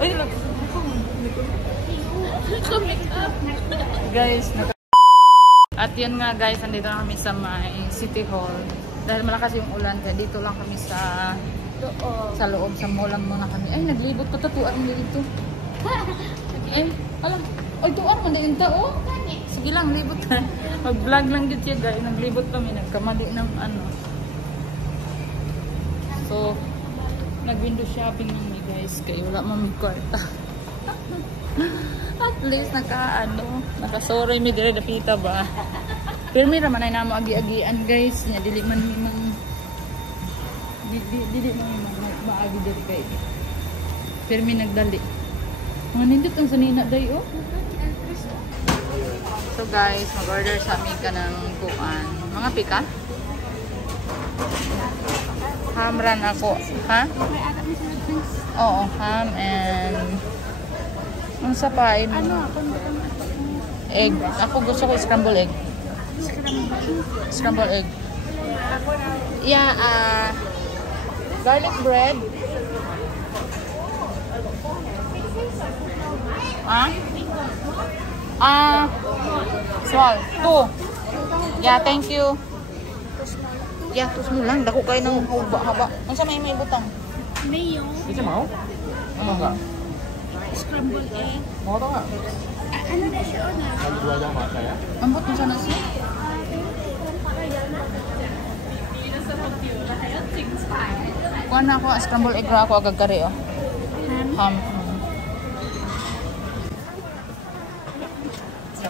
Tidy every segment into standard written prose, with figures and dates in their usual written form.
Ay, guys, at yun nga guys, nandito na kami sa may City Hall. Dahil malakas yung ulan, kaya dito lang kami sa loob, sa mall lang muna kami. Ay, naglibot ko tatuan mo dito. Eh, alam. Ay, tuwar mo na yung tao. Sige lang, libot na. Mag-vlog lang dito siya guys. Naglibot kami, nagkamali ng ano. So, nag-window shopping kami guys. Kaya wala mami kwarta. At least naka-sorry mi dire dapita ba. Pero may raman ay namo agi-agian guys. Nya dili man mi mang dili man maagi diri kay. Pero mi nagdali. Mga nindot ang sanina day oh. So guys, mag-order sa amin ka ng kuan. Mga pika? Ham ran ako. Ha? Oo, ham and ang sapain. Ano ako? Egg. Ako gusto ko scramble egg. Scramble egg. Yeah, garlic bread. Small. 2. Yeah, thank you. Yeah, tus mo lang. Dako kayo ng haba-haba. Ang sa may butang. Mayo. Bisa mau? Apa enggak? Scrambled egg. Mau atau enggak? Ano na siya o na? Dua aja sama saya. Ambot mo sana siya. Kuha na ako, scramble egg ako agad kari oh. Ham.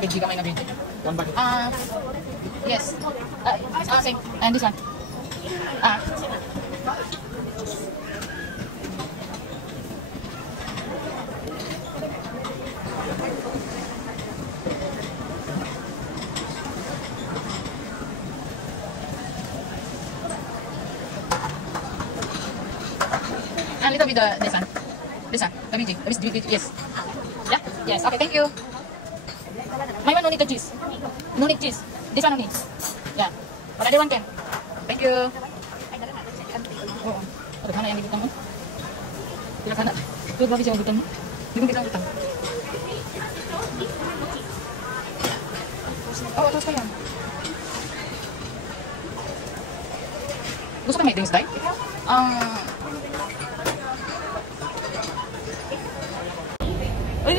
Biji kami na biji. One packet. Yes. Same. And this one. A little bit this one. This one. The biji. Yes. Yeah. Yes. Okay. Thank you. My one no need the cheese. No need cheese. This one no need. Yeah. But other one can. Thank you. Oh. Ada mana yang dibutuhkan mo? Tidak sana. Itu berapa sih yang dibutuhkan mo? Di ko kita utang. Oh, terus pa yan. Gusto ka may drinks tayo? Ay,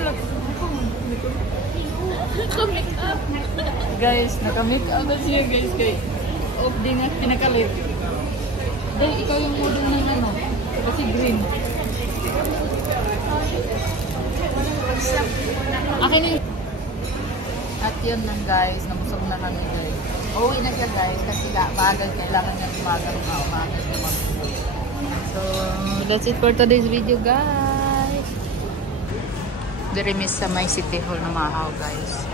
guys, naka-make up na siya guys kay off din nga pinakalit. Dahil ikaw yung model ng ano, kasi green. Akin yung... At yun lang guys, nabusog na kami guys. Uuwi na siya guys kasi bagal, kailangan niya umagang umagang. So, that's it for today's video guys. Dere miss sa may City Hall na Mahaw guys.